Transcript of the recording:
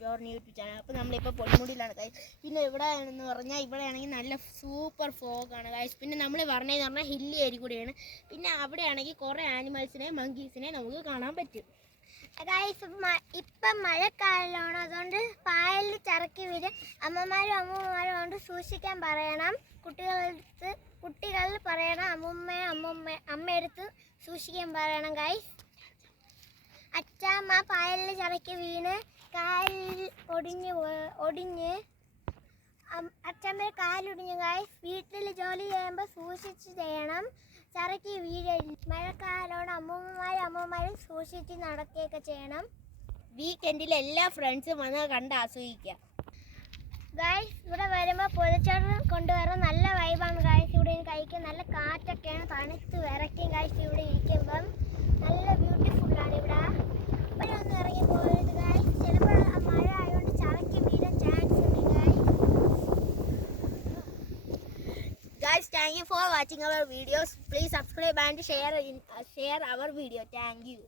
To our YouTube channel. അപ്പോൾ നമ്മളിപ്പോൾ പൊന്മുടിയിലാണ് guys. പിന്നെ ഇവിടെയാണെന്ന് പറഞ്ഞാൽ ഇവിടെയാണെങ്കിൽ നല്ല സൂപ്പർ ഫോഗാണ് ഗൈസ്. പിന്നെ നമ്മൾ പറഞ്ഞതെന്ന് പറഞ്ഞാൽ ഹില്ലി ഏരിയ കൂടിയാണ്. പിന്നെ അവിടെയാണെങ്കിൽ കുറേ ആനിമൽസിനെ മങ്കീസിനെ നമുക്ക് കാണാൻ പറ്റും ഗൈസ്. ഇപ്പം മഴക്കാലമാണ്, അതുകൊണ്ട് പായലിൽ ചറക്കി വീഴും. അമ്മമാരും അമ്മൂമ്മമാരും കൊണ്ട് സൂക്ഷിക്കാൻ പറയണം. കുട്ടികളിൽ പറയണം അമ്മയെടുത്ത് സൂക്ഷിക്കാൻ പറയണം ഗൈസ്. അച്ഛമ്മ പായലിൽ ചറക്കി വീണ് കാലിൽ ഒടിഞ്ഞ് അച്ഛമ്മയുടെ കാലൊടിഞ്ഞു ഗൈസ്. വീട്ടിൽ ജോലി ചെയ്യുമ്പോൾ സൂക്ഷിച്ച് ചെയ്യണം, ചറക്കി വീഴരുത്. മഴക്കാലോട് അമ്മൂമ്മമാരും സൂക്ഷിച്ച് നടക്കുകയൊക്കെ ചെയ്യണം. വീക്കെൻഡിൽ എല്ലാ ഫ്രണ്ട്സും വന്ന് കണ്ട് ആസ്വദിക്കാം ഗൈസ്. ഇവിടെ വരുമ്പോൾ പൊതിച്ചോറ് കൊണ്ടുവരാൻ നല്ല വൈബാണ് ഗൈസ്. ഇവിടെ കഴിക്കാൻ നല്ല കാറ്റൊക്കെയാണ്, തണുത്ത് വിറയ്ക്കും ഗൈസ്. ഇവിടെ ഇരിക്കുമ്പം നല്ല ബ്യൂട്ടിഫുള്ളാണ് ഇവിടെ. ഇവിടെ ഒന്ന് ഇറങ്ങി പോകരുത് ഗൈസ്, ചിലപ്പോൾ മഴ ആയതുകൊണ്ട് ചറക്കി വീഴാൻ ചാൻസ് ഉണ്ട് guys. Guys, thank you for watching our videos. Please subscribe and share our video. Thank you.